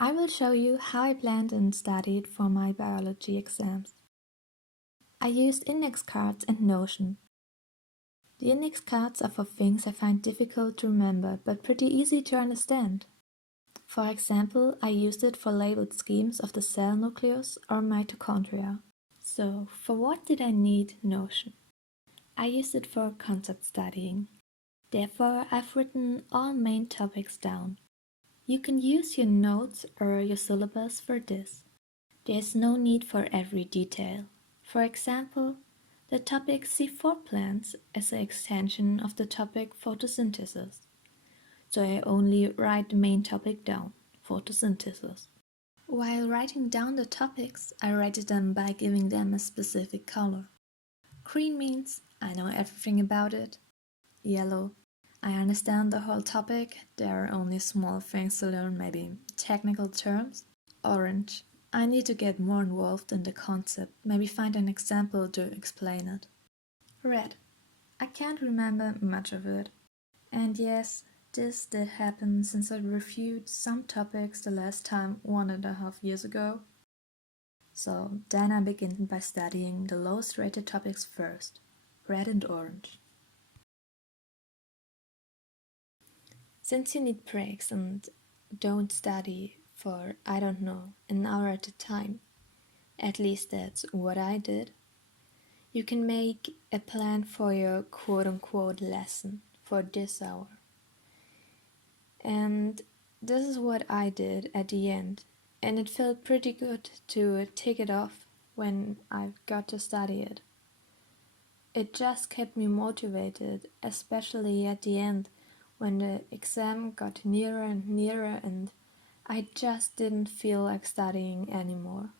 I will show you how I planned and studied for my biology exams. I used index cards and Notion. The index cards are for things I find difficult to remember but pretty easy to understand. For example, I used it for labeled schemes of the cell nucleus or mitochondria. So, for what did I need Notion? I used it for concept studying. Therefore, I've written all main topics down. You can use your notes or your syllabus for this. There's no need for every detail. For example, the topic C4 plants is an extension of the topic photosynthesis. So I only write the main topic down, photosynthesis. While writing down the topics, I rated them by giving them a specific color. Green means I know everything about it. Yellow, I understand the whole topic, there are only small things to learn, maybe technical terms. Orange, I need to get more involved in the concept, maybe find an example to explain it. Red, I can't remember much of it. And yes, this did happen since I reviewed some topics the last time 1.5 years ago. So then I began by studying the lowest rated topics first, red and orange. Since you need breaks and don't study for, I don't know, an hour at a time, at least that's what I did, you can make a plan for your quote-unquote lesson for this hour. And this is what I did at the end, and it felt pretty good to tick it off when I got to study it. It just kept me motivated, especially at the end when the exam got nearer and nearer and I just didn't feel like studying anymore.